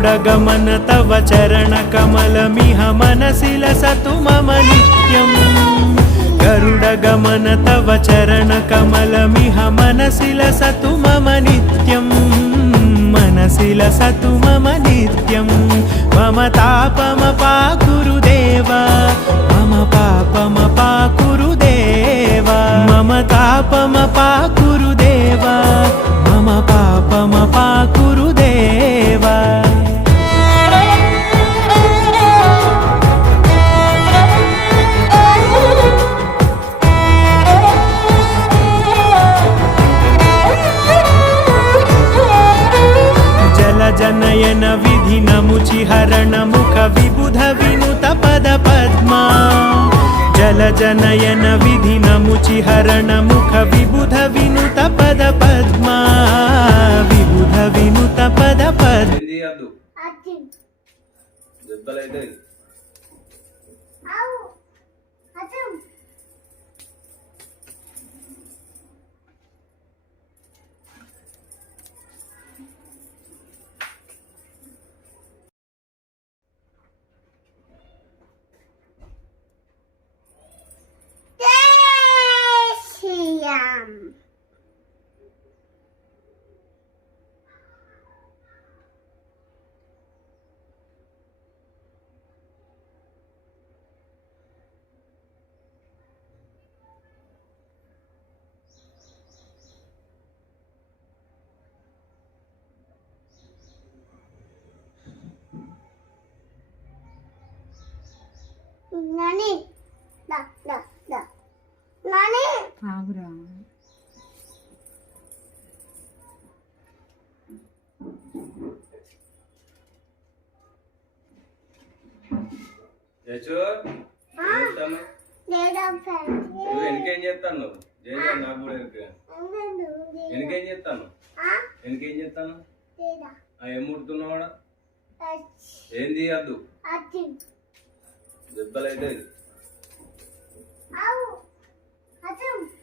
गरुडगमन तव चरणकमलमिह मनसि लसतु मम नित्यम् गरुडगमन तव चरणकमलमिह मनसि लसतु मम नित्यम् मनसि लसतु मम नित्यम् मम तापमपाकुरु देव मम पापमपाकुरु देव मम तापमपाकुरु देव मम पापमपाकुरु देव जनयन विधि नमुचिहरण मुख विबुध विनुत पद पद्मा जल जनयन विधि नमुचिहरण मुख विबुध विनुत पद पद्मा विबुध विनुत पद Padma Nani, da. Nani. Abra. Jacu, tano. Deda fan. Lu enaknya tano. Jadi nak boleh ke? Enaknya tano. Enaknya tano. Deda. Ayam murtu nawa. Endi adu. Ati. Jebbalai deh. Au. Atum.